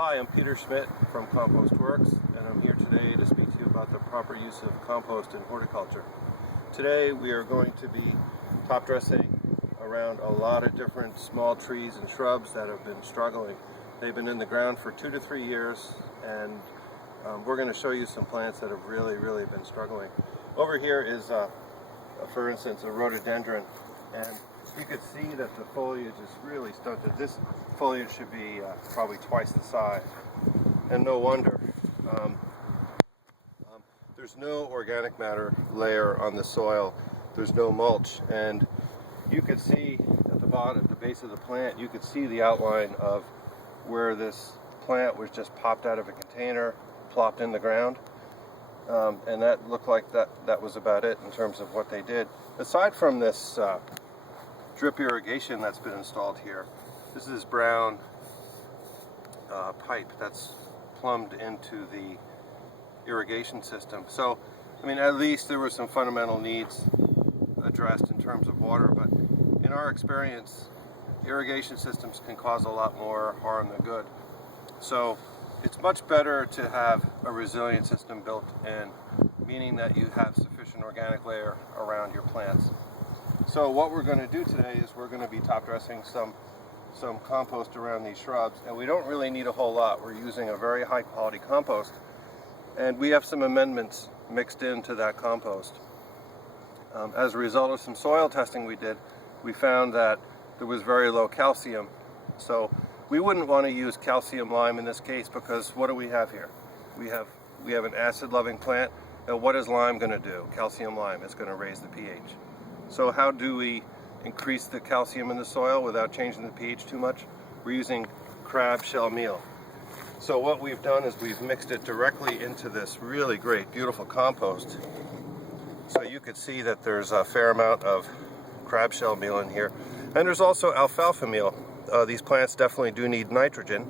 Hi, I'm Peter Schmidt from Compost Works, and I'm here today to speak to you about the proper use of compost in horticulture. Today we are going to be top dressing around a lot of different small trees and shrubs that have been struggling. They've been in the ground for 2 to 3 years, and we're going to show you some plants that have really been struggling. Over here is, for instance, a rhododendron, and you can see that the foliage is really stunted. This foliage should be probably twice the size, and no wonder. There's no organic matter layer on the soil. There's no mulch, and you could see at the bottom, at the base of the plant, you could see the outline of where this plant was just popped out of a container, plopped in the ground, and that looked like that was about it in terms of what they did. Aside from this drip irrigation that's been installed here, this is brown pipe that's plumbed into the irrigation system. So, I mean, at least there were some fundamental needs addressed in terms of water, but in our experience, irrigation systems can cause a lot more harm than good. So it's much better to have a resilient system built in, meaning that you have sufficient organic layer around your plants. So what we're going to do today is we're going to be top dressing some compost around these shrubs, and we don't really need a whole lot. We're using a very high quality compost, and we have some amendments mixed into that compost. As a result of some soil testing we did, we found that there was very low calcium. So we wouldn't want to use calcium lime in this case, because what do we have here? We have an acid-loving plant, and what is lime going to do? Calcium lime is going to raise the pH. So how do we increase the calcium in the soil without changing the pH too much? We're using crab shell meal. So what we've done is we've mixed it directly into this really great, beautiful compost. So you could see that there's a fair amount of crab shell meal in here. And there's also alfalfa meal. These plants definitely do need nitrogen.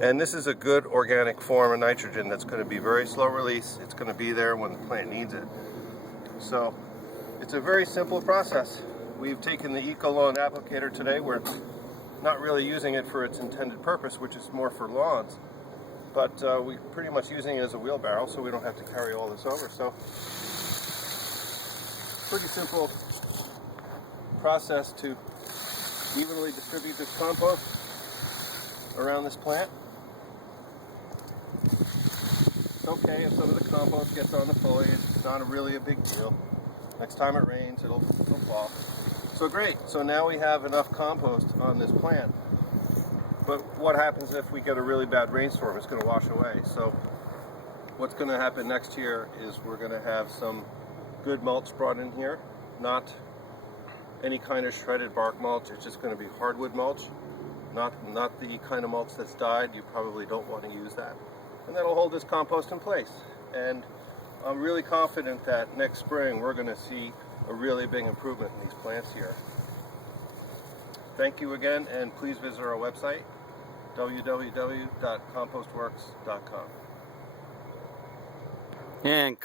And this is a good organic form of nitrogen that's going to be very slow release. It's going to be there when the plant needs it. So it's a very simple process. We've taken the Ecolone applicator today. We're not really using it for its intended purpose, which is more for lawns. But we're pretty much using it as a wheelbarrow, so we don't have to carry all this over. So pretty simple process to evenly distribute this compost around this plant. It's okay if some of the compost gets on the foliage. It's not really a big deal. Next time it rains, it'll fall. So great. So now we have enough compost on this plant. But what happens if we get a really bad rainstorm? It's going to wash away. So what's going to happen next year is we're going to have some good mulch brought in here. Not any kind of shredded bark mulch. It's just going to be hardwood mulch. Not the kind of mulch that's dyed. You probably don't want to use that. And that'll hold this compost in place. And I'm really confident that next spring we're going to see a really big improvement in these plants here. Thank you again, and please visit our website, www.compostworks.com. And